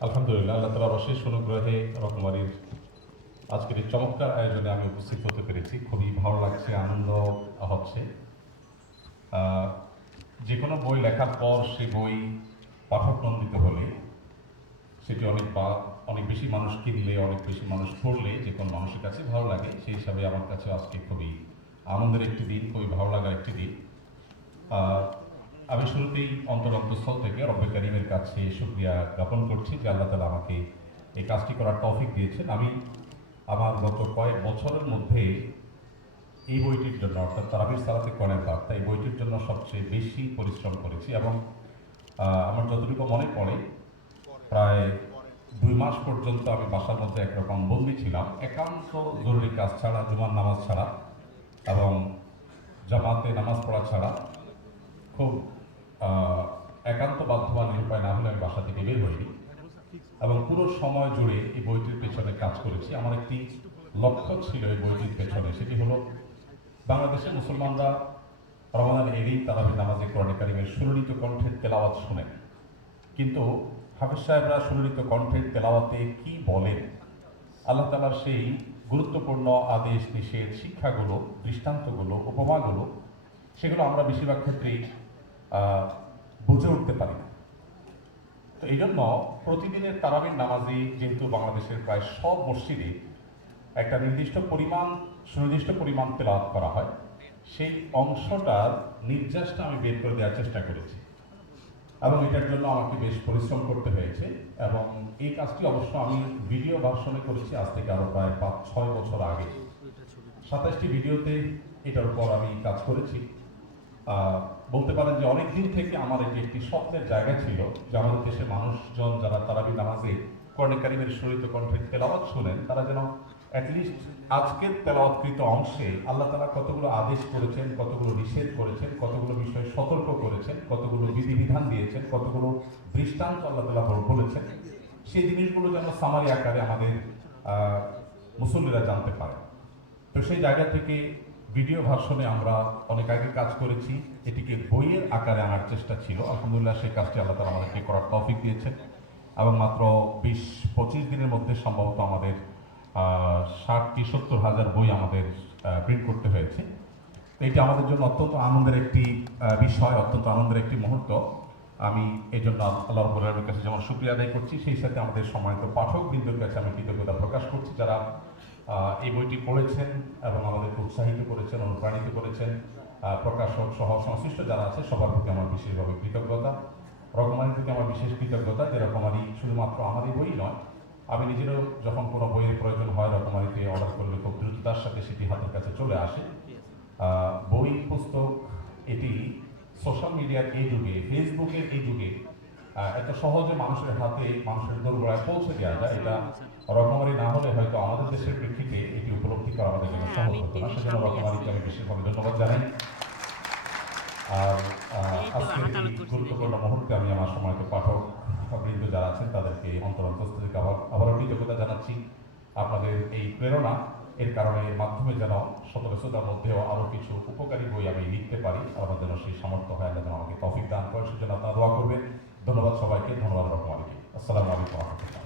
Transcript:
আলহামদুলিল্লাহ, আল্লাহ তালা অশেষ অনুগ্রহে রকমারির আজকের এই চমৎকার আয়োজনে আমি উপস্থিত হতে পেরেছি। খুবই ভালো লাগছে, আনন্দ হচ্ছে। যে কোনো বই লেখার পর সে বই পাঠক পাঠকনন্দিত হলে সেটি অনেক বা, অনেক বেশি মানুষ কিনলে, অনেক বেশি মানুষ পড়লে যে কোনো মানুষের কাছে ভালো লাগে, সেই হিসাবে আমার কাছে আজকে খুবই আনন্দের একটি দিন, খুবই ভালো লাগার একটি দিন। আমি শুরুতেই অন্তরন্তস্থল থেকে রব্বে করিমের কাছে শুক্রিয়া জ্ঞাপন করছি যে আল্লাহ তালা আমাকে এই কাজটি করার তৌফিক দিয়েছেন। আমি আমার গত কয়েক বছরের মধ্যে এই বইটির জন্য, অর্থাৎ তারাবির সালাতে করেন বার্তা, এই বইটির জন্য সবচেয়ে বেশি পরিশ্রম করেছি এবং আমার যতটুকু মনে পড়ে, প্রায় দুই মাস পর্যন্ত আমি বাসার মধ্যে একরকম বন্দি ছিলাম। একান্ত জরুরি কাজ ছাড়া, জুমার নামাজ ছাড়া এবং জামাতে নামাজ পড়া ছাড়া খুব একান্ত বাধ্য বা নিরুপায় না হলে আমি বাসা থেকে বের হইনি। এবং পুরো সময় জুড়ে এই বইটির পেছনে কাজ করেছি। আমার একটি লক্ষ্য ছিল এই বইটির পেছনে, সেটি হলো বাংলাদেশের মুসলমানরা রমাদান এরই তারাবি নামাজে কোরআন সুরলিত কণ্ঠের তেলাওয়াত শোনেন। কিন্তু হাফিজ সাহেবরা সুরলিত কণ্ঠের তেলাওয়াতে কি বলেন? আল্লাহ তালার সেই গুরুত্বপূর্ণ আদেশ, নিষেধ, শিক্ষাগুলো, দৃষ্টান্তগুলো, উপমাগুলো, সেগুলো আমরা বেশিরভাগ ক্ষেত্রেই বুঝে উঠতে পারি না। তো এই জন্য প্রতিদিনের তারাবির নামাজে যেহেতু বাংলাদেশের প্রায় সব মসজিদে একটা নির্দিষ্ট পরিমাণ, সুনির্দিষ্ট পরিমাণ তেলাওয়াত করা হয়, সেই অংশটার নির্যাসটা আমি বের করে দেওয়ার চেষ্টা করেছি। এবং এটার জন্য আমাকে বেশ পরিশ্রম করতে হয়েছে এবং এই কাজটি অবশ্য আমি ভিডিও ভার্সনে করেছি, আজ থেকে আরও প্রায় পাঁচ ছয় বছর আগে। সাতাশটি ভিডিওতে এটার উপর আমি কাজ করেছি। বলতে পারেন যে অনেক দিন থেকে আমার এটি একটি স্বপ্নের জায়গা ছিল যে আমাদের দেশে মানুষজন যারা তারাবি নামাজে কর্ণে কারিমের সরিত কণ্ঠের তেলাওয়াত শুনেন, তারা যেন অ্যাটলিস্ট আজকের তেলাওয়াতকৃত অংশে আল্লাহ তারা কতগুলো আদেশ করেছেন, কতগুলো নিষেধ করেছেন, কতগুলো বিষয়ে সতর্ক করেছেন, কতগুলো বিধিবিধান দিয়েছেন, কতগুলো দৃষ্টান্ত আল্লাহ তালা বলেছেন, সেই জিনিসগুলো যেন সামারি আকারে আমাদের মুসল্লিরা জানতে পারে। তো সেই জায়গা থেকে ভিডিও ভার্সনে আমরা অনেক আগে কাজ করেছি। এটিকে বইয়ের আকারে আনার চেষ্টা ছিল। আলহামদুলিল্লাহ সেই কাজটি আল্লাহ তালা আমাদেরকে করার তৌফিক দিয়েছেন। এবং মাত্র বিশ পঁচিশ দিনের মধ্যে সম্ভবত আমাদের আহ, ষাট কি সত্তর হাজার বই আমাদের প্রিন্ট করতে হয়েছে। তো এটি আমাদের জন্য অত্যন্ত আনন্দের একটি বিষয় অত্যন্ত আনন্দের একটি মুহূর্ত। আমি এই জন্য আল্লাহ রব্বুল আলমের কাছে যেমন শুক্রিয়া আদায় করছি সেই সাথে আমাদের সম্মানিত পাঠক বৃন্দর কাছে আমি কৃতজ্ঞতা প্রকাশ করছি যারা এই বইটি পড়েছেন এবং আমাদেরকে উৎসাহিত করেছেন, অনুপ্রাণিত করেছেন। প্রকাশক, সহ সংশ্লিষ্ট যারা আছে, সবার প্রতি আমার বিশেষভাবে কৃতজ্ঞতা। রকমারির প্রতি আমার বিশেষ কৃতজ্ঞতা যে রকমারি শুধুমাত্র আমারই বই নয়। আমি নিজেরও যখন কোনো বইয়ের প্রয়োজন হয় রকমারিতে অর্ডার করলে খুব দ্রুততার সাথে সেটি হাতের কাছে চলে আসে। বই, পুস্তক, এটি সোশ্যাল মিডিয়ার এই যুগে ফেসবুকের এই যুগে এত সহজে মানুষের হাতে মানুষের দোরগোড়ায় পৌঁছে দেওয়া যায়। এটা রকমারি না হলে হয়তো আমাদের দেশের প্রেক্ষিতে এটি উপলব্ধি করা আমাদের জন্য হ্যাঁ, সহজ হতো না। সেজন্য রকমারিকে আমি বিশেষভাবে ধন্যবাদ জানাই। আর আহ, আজকের এই গুরুত্বপূর্ণ মুহূর্তে আমি আমার সময়কে পাঠক বৃন্দ যারা আছেন তাদেরকে অন্তরন্তস্থ থেকে আবার আবারও কৃতজ্ঞতা জানাচ্ছি। আপনাদের এই প্রেরণা এর কারণে এর মাধ্যমে যেন ব্যস্ততার মধ্যেও আরও কিছু উপকারী বই আমি লিখতে পারি আমার যেন সেই সামর্থ্য হয় যেন আমাকে তফিক দান করে সেজন্য আপনারা দোয়া করবেন। ধন্যবাদ সবাইকে ধন্যবাদ রকমারিকে আসসালামু আলাইকুম রহমতুল্লাহ।